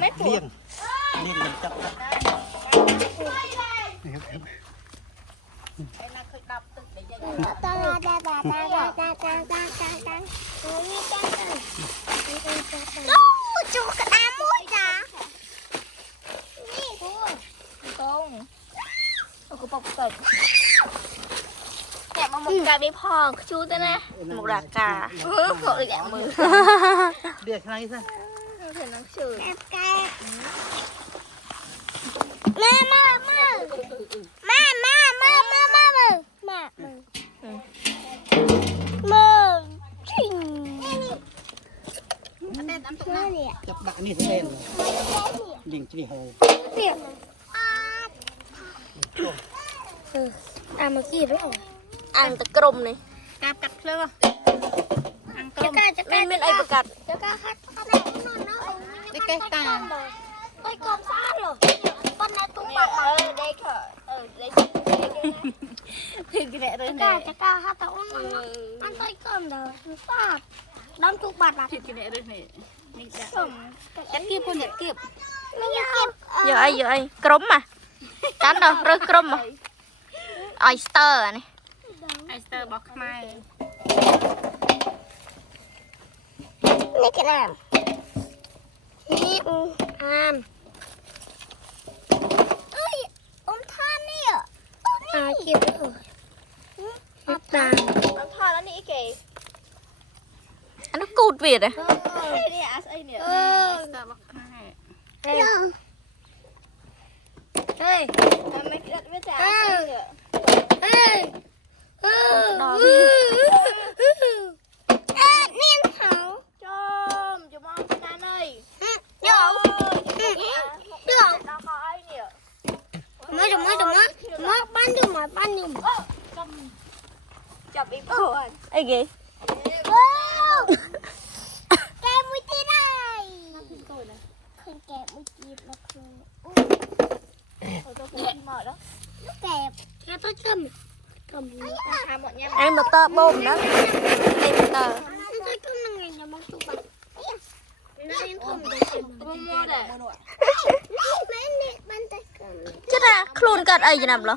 ไม่ปวดเลี้ยงมันจับจุกตามุ้ยจ้านี่พูดตรงเอากระป๋องเปิดแกะมาหมกกาไม่พอชูตัวนะหมกรากาโกรธเลยแกะมือเดือดใครซะเห็นน้องชื่อแม่มาจริงจับดักนี่เล่นลิงจีโฮเปียกมากี่ด้วยอ่างตะกรมนี่กาบกัดเพลืออ่างกรมไม่ไอประกัดจะกาคัดได้แก่ตาไอกรมซ่าหรอปั้นในตุ้งปากได้เถอะได้คือแกะเลยเนี่ยจะกาคัดแต่อ้นมันต้อยกรมเด้อฟาดน้ำทุกบาทคือแกะเลยเนี่ยจัดกีบคนจัดกีบไม่เยอะไอ้กรมอ่ะกันเด้อเรื่องกรมอ่ะไอสเตอร์นี่ไอสเตอร์บอกมานี่กระดามนี่อามเอ้ยท่านนี่อ่ะเก็บเลยตาท่านแล้วนี่เก๋อันนั้นกูดเวียดอ่ะนี่ไอ้เนี่ยไอสเตอร์บอกมาเฮ้ยไม่จ่ายนี่เขาจมจะมองกันเลยเดี๋ยวเราขอไอ้เนี่ยมาบ้านอยู่จับอีกคนไอ้เก๋แกมุจีได้คือแกมุจีแล้วคือตัวผู้ที่หมดแล้วลูกแกต้องกำอันนี้มอเตอร์บ่มนะไอ้มอเตอร์ต้องกำยังไงจะมองตัวแบบนี่ผมจะเป็นโมเดลจะได้คลูนกัดไอ้ยังไงเหรอ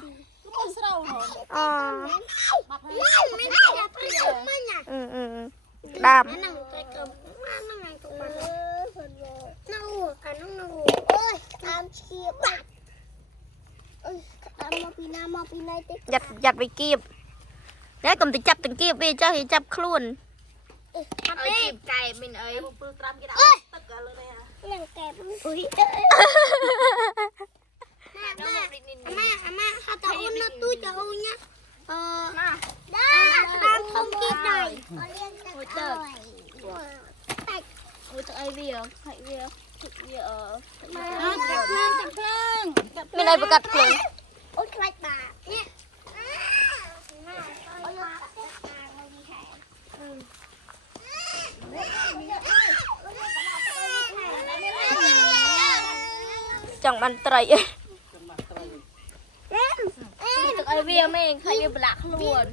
อ๋อดำยัดไปกีบแล้วกำลังจับตึงกีบไปเจ้าให้จับคลุ่นกีบไก่เป็นเอ้ยปืนตรำกี่ดาวตึกกันเลยนะอย่างแก่อุ้ยแม่ข้าตาอุ่นนะตู้จะอุ่นเนี่ยได้ตามทงกีบหน่อยโอ้ยเจ้าไอเวียไอเวียจับเพลิงไม่ได้ประกาศเพลิงโอ้ยใครตาเนี่ยจังมันไตรตึกไอเวียไม่ใครมีปลาขลวน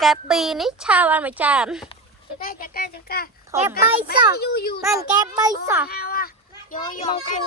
แกปีนี้ชาวบ้านมาจานจะแกใบสอมันแกใบสอโยโย่กัน